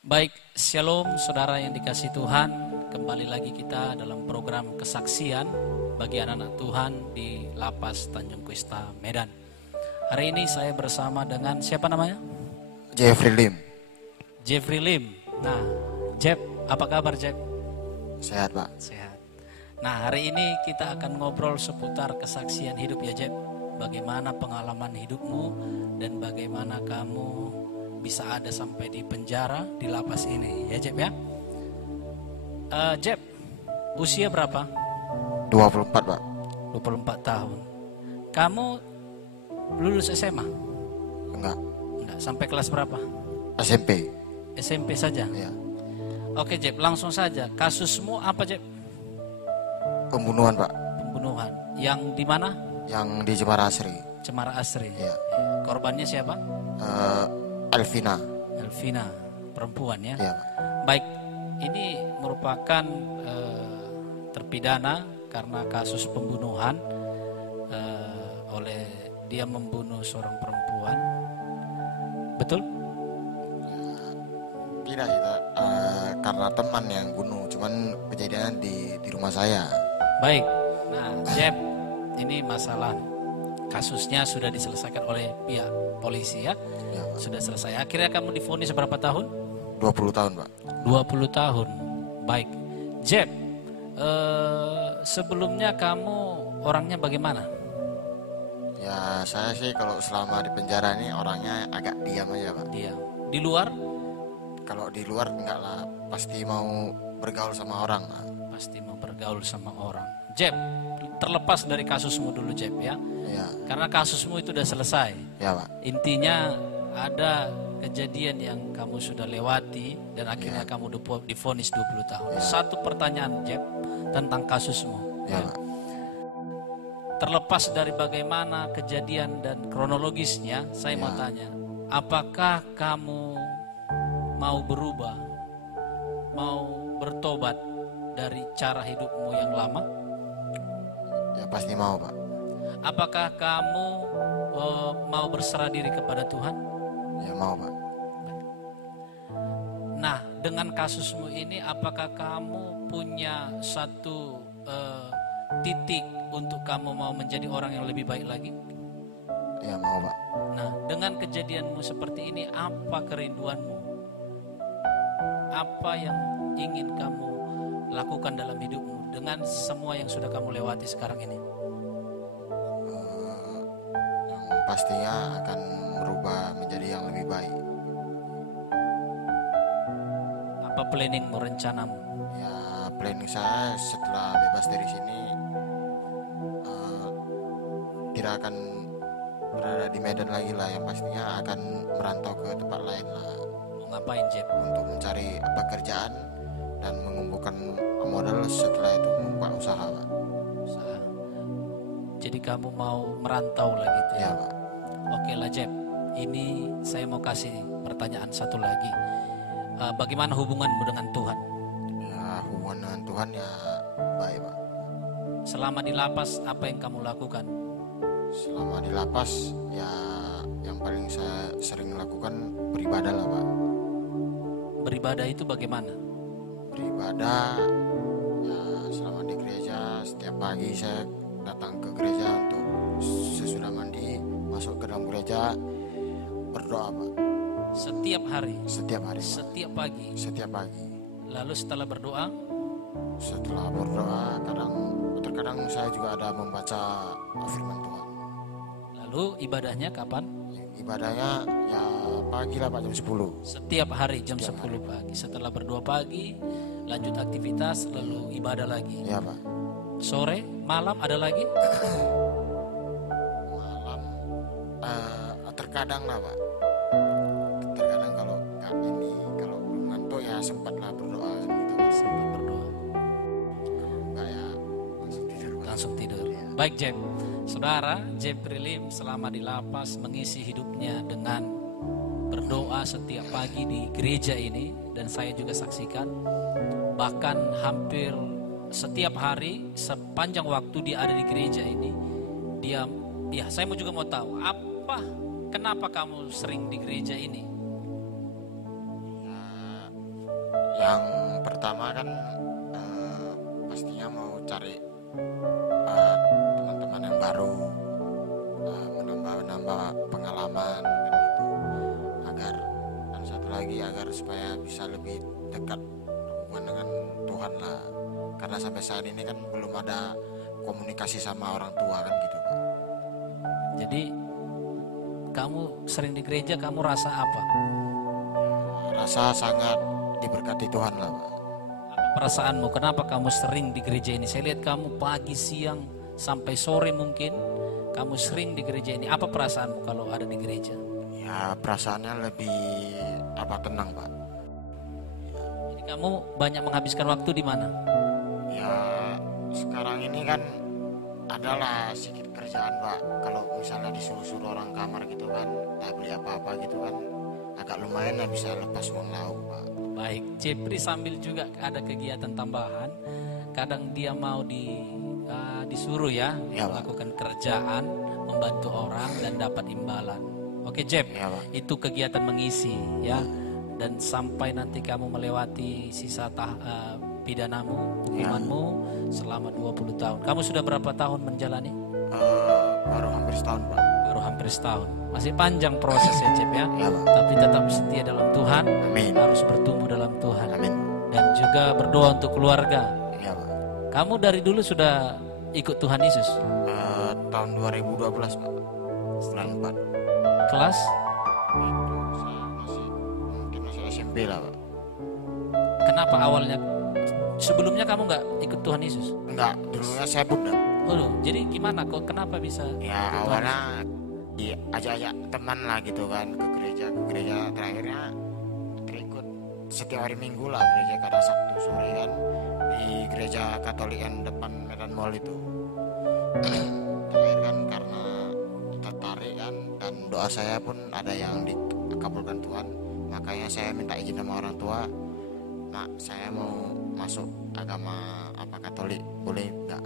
Baik, shalom saudara yang dikasih Tuhan. Kembali lagi kita dalam program kesaksian bagi anak-anak Tuhan di Lapas Tanjung Kuesta, Medan. Hari ini saya bersama dengan siapa namanya? Jeffrey Lim. Jeffrey Lim. Nah, Jeff, apa kabar Jeff? Sehat, Pak. Sehat. Nah, hari ini kita akan ngobrol seputar kesaksian hidup ya Jeff. Bagaimana pengalaman hidupmu dan bagaimana kamu bisa ada sampai di penjara, di lapas ini, ya Jeb ya. Jeb, usia berapa? 24, Pak. 24 tahun. Kamu lulus SMA? Enggak. Sampai kelas berapa? SMP. SMP saja? Ya. Oke Jeb, langsung saja. Kasusmu apa Jeb? Pembunuhan, Pak. Pembunuhan. Yang di mana? Yang di Cemara Asri. Cemara Asri. Ya. Korbannya siapa? Elvina. Elvina, perempuan ya? Ya, Pak. Baik, ini merupakan terpidana karena kasus pembunuhan oleh dia membunuh seorang perempuan. Betul? Tidak sih, karena teman yang bunuh. Cuman kejadian di rumah saya. Baik, nah Jeb, ini masalah kasusnya sudah diselesaikan oleh pihak polisi ya? Ya, Pak. Sudah selesai. Akhirnya kamu divonis berapa tahun? 20 tahun, Pak. 20 tahun. Baik. Jeb, sebelumnya kamu orangnya bagaimana? Ya, saya sih kalau selama di penjara ini orangnya agak diam aja, Pak. Dia di luar Kalau di luar enggak lah, pasti mau bergaul sama orang lah. pasti mau bergaul sama orang. Jeb, terlepas dari kasusmu dulu Jeb ya. Ya, Karena kasusmu itu sudah selesai. ya, Pak. Intinya ada kejadian yang kamu sudah lewati dan akhirnya kamu divonis 20 tahun. Satu pertanyaan Jeb tentang kasusmu. Ya, Pak. Terlepas dari bagaimana kejadian dan kronologisnya, saya mau tanya, apakah kamu mau berubah, mau bertobat dari cara hidupmu yang lama? Ya, pasti mau, Pak. Apakah kamu mau berserah diri kepada Tuhan? Ya, mau, Pak. Nah, dengan kasusmu ini, apakah kamu punya satu titik untuk kamu mau menjadi orang yang lebih baik lagi? Ya, mau, Pak. Nah, dengan kejadianmu seperti ini, apa kerinduanmu? Apa yang ingin kamu lakukan dalam hidupmu dengan semua yang sudah kamu lewati sekarang ini? Yang pastinya akan merubah menjadi yang lebih baik. Apa planningmu, rencanamu? Ya, planning saya setelah bebas dari sini tidak akan berada di Medan lagi lah. Yang pastinya akan merantau ke tempat lain lah Mau ngapain, Jeb? untuk mencari pekerjaan dan mengumpulkan modal, setelah itu membuka usaha, Pak. Usaha. Jadi kamu mau merantau lagi gitu ya? Ya, Pak. Oke lah, Jeb. Ini saya mau kasih pertanyaan satu lagi. Bagaimana hubunganmu dengan Tuhan? Ya, hubungan dengan Tuhan ya baik, Pak. Selama di lapas, apa yang kamu lakukan? Selama di lapas ya yang paling saya sering lakukan beribadah lah, Pak. Beribadah itu bagaimana? Beribadah ya, selama di gereja setiap pagi saya datang ke gereja untuk sesudah mandi masuk ke dalam gereja berdoa, Pak. Setiap hari? Setiap hari, Pak. Setiap pagi? Setiap pagi. Lalu setelah berdoa? Setelah berdoa terkadang saya juga ada membaca firman Tuhan. Lalu ibadahnya kapan? Ibadahnya ya pagi lah, Pak, jam 10. Setiap hari jam 10 pagi. Setelah berdoa pagi, lanjut aktivitas, lalu ibadah lagi. Ya, Pak. Sore, malam ada lagi? Malam terkadang lah, Pak. Terkadang kalau belum ngantuk ya sempatlah berdoa gitu, Pak. Sempat berdoa. Kalau enggak ya langsung tidur, Pak. Langsung tidur. Baik Jeb. Saudara, Jeffrey Lim selama di lapas mengisi hidupnya dengan berdoa setiap pagi di gereja ini. Dan saya juga saksikan, bahkan hampir setiap hari sepanjang waktu dia ada di gereja ini, dia, ya saya juga mau tahu, kenapa kamu sering di gereja ini? Yang pertama kan pastinya mau cari teman-teman yang baru, menambah pengalaman kan gitu. Agar dan satu lagi agar supaya bisa lebih dekat hubungan dengan Tuhan lah. Karena sampai saat ini kan belum ada komunikasi sama orang tua kan gitu Pak. Jadi kamu sering di gereja, kamu rasa apa? Rasa sangat diberkati Tuhan lah Pak. Apa perasaanmu? Kenapa kamu sering di gereja ini? Saya lihat kamu pagi, siang, sampai sore mungkin kamu sering di gereja ini. Apa perasaanmu kalau ada di gereja? Ya perasaannya lebih tenang Pak. Jadi kamu banyak menghabiskan waktu di mana? Ya sekarang ini kan adalah sedikit kerjaan Pak. Kalau misalnya disuruh-suruh orang kamar gitu kan, tak beli apa-apa gitu kan, agak lumayan lah bisa lepas uang lauk Pak. Baik, Jepri sambil juga ada kegiatan tambahan. Kadang dia mau disuruh ya, Ya, Pak. melakukan kerjaan, membantu orang dan dapat imbalan. Oke Jep, Ya, Pak. itu kegiatan mengisi ya. Dan sampai nanti kamu melewati sisa pidanamu, hukumanmu selama 20 tahun. Kamu sudah berapa tahun menjalani? Baru hampir setahun Pak. Baru hampir setahun. Masih panjang prosesnya Jep ya. Ya Pak. Tapi tetap setia dalam Tuhan, Amin. harus bertumbuh dalam Tuhan. Amin. Dan juga berdoa untuk keluarga. Ya Pak. Kamu dari dulu sudah ikut Tuhan Yesus? Tahun 2012 Pak. Bulan 4. Kelas? Itu saya mungkin masih SMP lah Pak. Kenapa awalnya? Sebelumnya kamu nggak ikut Tuhan Yesus? Enggak, dulunya saya Buddha. Oh, jadi gimana kok? Kenapa bisa? Ya awalnya diajak-ajak teman lah gitu kan ke gereja terakhirnya terikut setiap hari Minggu lah gereja kadang Sabtu sore kan di gereja Katolik yang depan Medan Mall itu. Terakhir kan karena tertarik kan dan doa saya pun ada yang dikabulkan Tuhan, makanya saya minta izin sama orang tua, Mak saya mau masuk agama Katolik, boleh enggak?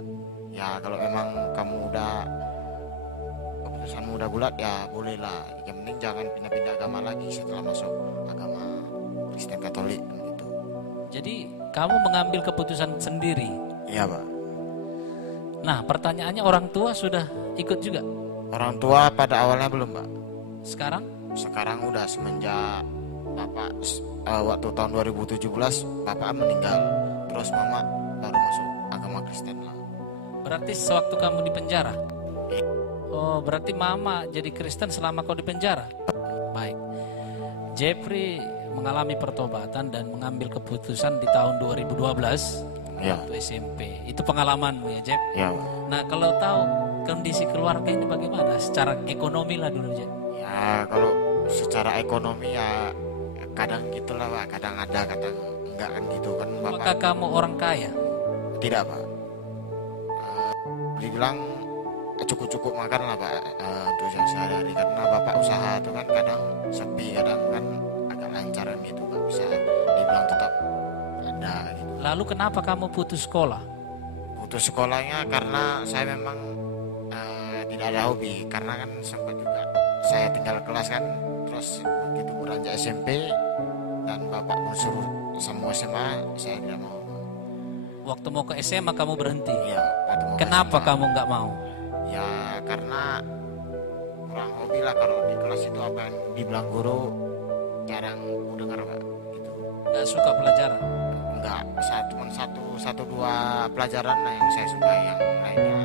Ya kalau memang kamu keputusanmu udah bulat ya boleh lah, yang penting jangan pindah-pindah agama lagi setelah masuk agama Kristen Katolik gitu. Jadi kamu mengambil keputusan sendiri. Iya Pak. Nah pertanyaannya, orang tua sudah ikut juga? Orang tua pada awalnya belum Pak. Sekarang Udah semenjak Bapak waktu tahun 2017 Bapak meninggal, terus Mama baru masuk agama Kristen lah. berarti sewaktu kamu di penjara? Iya. Oh, berarti Mama jadi Kristen selama kau di penjara? Baik. Jeffrey mengalami pertobatan dan mengambil keputusan di tahun 2012 Ya. waktu SMP. Itu pengalamanmu ya, Jeff? Ya Pak. Nah, kalau tahu kondisi keluarga ini bagaimana? Secara ekonomi lah dulu, Jeff. Ya kalau secara ekonomi ya kadang gitulah Pak, kadang ada kadang enggak kan gitu kan Bapak. Apakah kamu orang kaya? Tidak Pak. Dibilang cukup-cukup makan lah Pak untuk yang sehari-hari, karena Bapak usaha itu kan kadang sepi, kadang kan agak lancaran gitu Pak, bisa dibilang tetap ada gitu. Lalu kenapa kamu putus sekolah? Putus sekolahnya karena saya memang tidak ada hobi, karena kan sempat juga saya tinggal kelas kan, terus begitu beranjak SMP dan Bapak suruh sama SMA, saya tidak mau. Waktu mau ke SMA kamu berhenti. Iya, waktu mau Kenapa SMA. kamu nggak mau? Ya karena kurang hobi lah, kalau di kelas itu apa yang dibilang guru jarang ku dengar Pak gitu. Nggak suka pelajaran? Enggak, cuma satu dua pelajaran lah yang saya suka, yang lainnya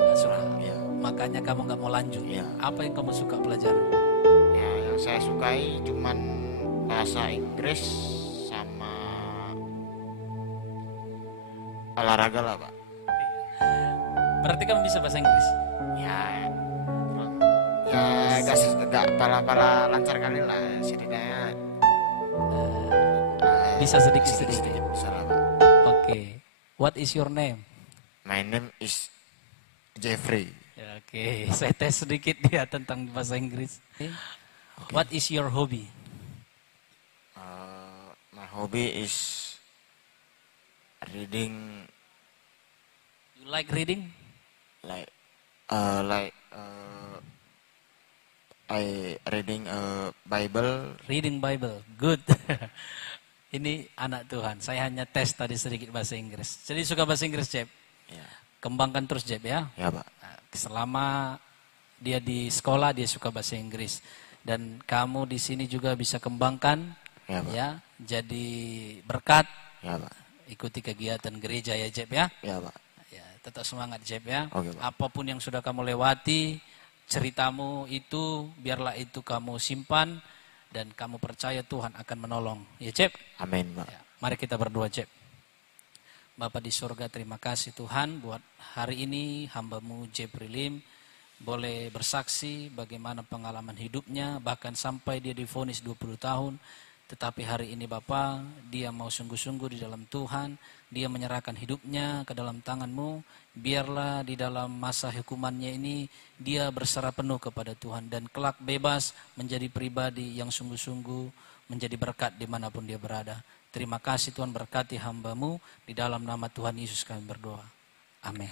Nggak suka. ya. Makanya kamu nggak mau lanjut. Iya. Apa yang kamu suka pelajaran? Ya yang saya sukai cuman bahasa Inggris sama olahraga lah Pak. Berarti kamu bisa bahasa Inggris? Ya agak pala lancar kali lah setidaknya. Bisa sedikit-sedikit. Sedikit bisa lah Pak. Oke. What is your name? My name is Jeffrey. Ya, oke, saya tes sedikit dia tentang bahasa Inggris. What is your hobby? My hobby is reading, You like reading? like I reading a Bible. Reading Bible. Good. Ini anak Tuhan. Saya hanya tes tadi sedikit bahasa Inggris. Jadi suka bahasa Inggris, Jeb? Ya. Kembangkan terus, Jeb, ya. Ya, Pak. Selama dia di sekolah, dia suka bahasa Inggris. Dan kamu di sini juga bisa kembangkan, Ya, Pak. ya. Jadi berkat. Ya, Pak. Ikuti kegiatan gereja ya, Jeb, ya. Ya, Pak. Ya, tetap semangat, Jeb, ya. Oke, Pak. Apapun yang sudah kamu lewati, ceritamu itu, biarlah itu kamu simpan. Dan kamu percaya Tuhan akan menolong. Ya, Jeb? Amin, Pak. Ya, mari kita berdoa, Jeb. Bapa di surga, terima kasih Tuhan buat hari ini hamba-Mu Jeb Rilim boleh bersaksi bagaimana pengalaman hidupnya, bahkan sampai dia divonis 20 tahun. Tetapi hari ini Bapa, dia mau sungguh-sungguh di dalam Tuhan, dia menyerahkan hidupnya ke dalam tangan-Mu. Biarlah di dalam masa hukumannya ini, dia berserah penuh kepada Tuhan dan kelak bebas menjadi pribadi yang sungguh-sungguh menjadi berkat dimanapun dia berada. Terima kasih Tuhan, berkati hamba-Mu, di dalam nama Tuhan Yesus kami berdoa. Amin.